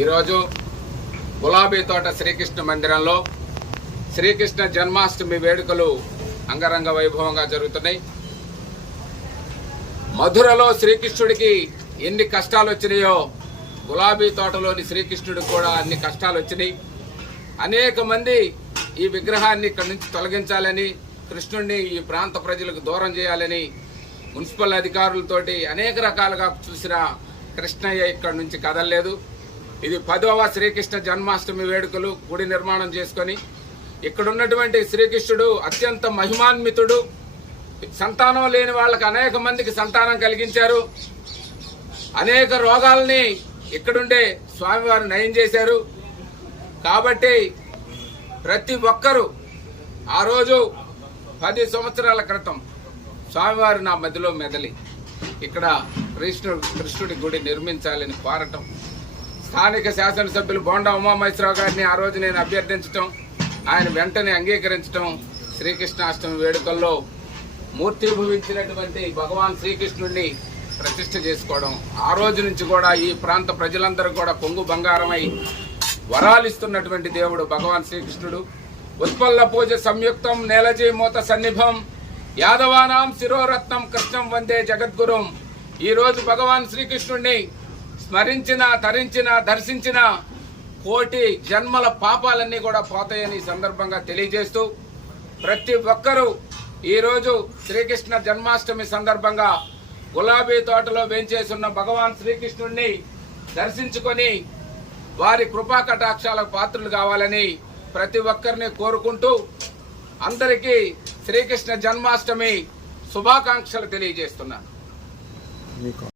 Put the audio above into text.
ఈరోజు గులాబీ తోట శ్రీకృష్ణ మందిరంలో శ్రీకృష్ణ జన్మాష్టమి వేడుకలు అంగరంగ వైభవంగా జరుగుతున్నాయి. మధురలో శ్రీకృష్ణుడికి ఎన్ని కష్టాలు వచ్చినాయో గులాబీ తోటలోని శ్రీకృష్ణుడికి కూడా అన్ని కష్టాలు వచ్చినాయి. అనేక మంది ఈ విగ్రహాన్ని ఇక్కడి నుంచి తొలగించాలని, కృష్ణుడిని ఈ ప్రాంత ప్రజలకు దూరం చేయాలని మున్సిపల్ అధికారులతోటి అనేక రకాలుగా చూసిన కృష్ణయ్య ఇక్కడి నుంచి కదలలేదు. ఇది 10వ శ్రీకృష్ణ జన్మాష్టమి వేడుకలు గుడి నిర్మాణం చేసుకొని ఇక్కడ ఉన్నటువంటి శ్రీకృష్ణుడు అత్యంత మహిమాన్వితుడు. సంతానం లేని వాళ్ళకి అనేక మందికి సంతానం కలిగించారు. అనేక రోగాల్ని ఇక్కడుండే స్వామివారు నయం చేశారు. కాబట్టి ప్రతి ఒక్కరూ ఆ రోజు 10 సంవత్సరాల క్రితం స్వామివారు నా మధ్యలో మెదలి ఇక్కడ కృష్ణుడి గుడి నిర్మించాలని కోరటం, స్థానిక శాసనసభ్యులు బోండా ఉమామహేశ్వరరావు గారిని ఆ రోజు నేను అభ్యర్థించటం, ఆయన వెంటనే అంగీకరించడం, శ్రీకృష్ణాష్టమి వేడుకల్లో మూర్తిభవించినటువంటి భగవాన్ శ్రీకృష్ణుడిని ప్రతిష్ఠ చేసుకోవడం, ఆ రోజు నుంచి కూడా ఈ ప్రాంత ప్రజలందరూ కూడా పొంగు బంగారమై వరాలిస్తున్నటువంటి దేవుడు భగవాన్ శ్రీకృష్ణుడు. ఉత్పల్ల పూజ సంయుక్తం నేలజీ మూత సన్నిభం యాదవానాం శిరోరత్నం కృష్ణం వందే జగద్గురుం. ఈ రోజు భగవాన్ శ్రీకృష్ణుడిని స్మరించిన, తరించిన, దర్శించిన కోటి జన్మల పాపాలన్నీ కూడా పోతాయని సందర్భంగా తెలియజేస్తూ ప్రతి ఒక్కరూ ఈరోజు శ్రీకృష్ణ జన్మాష్టమి సందర్భంగా గులాబీ తోటలో వేంచేసున్న భగవాన్ శ్రీకృష్ణుడిని దర్శించుకొని వారి కృపా కటాక్షాలకు పాత్రలు కావాలని ప్రతి ఒక్కరిని కోరుకుంటూ అందరికీ శ్రీకృష్ణ జన్మాష్టమి శుభాకాంక్షలు తెలియజేస్తున్నాను.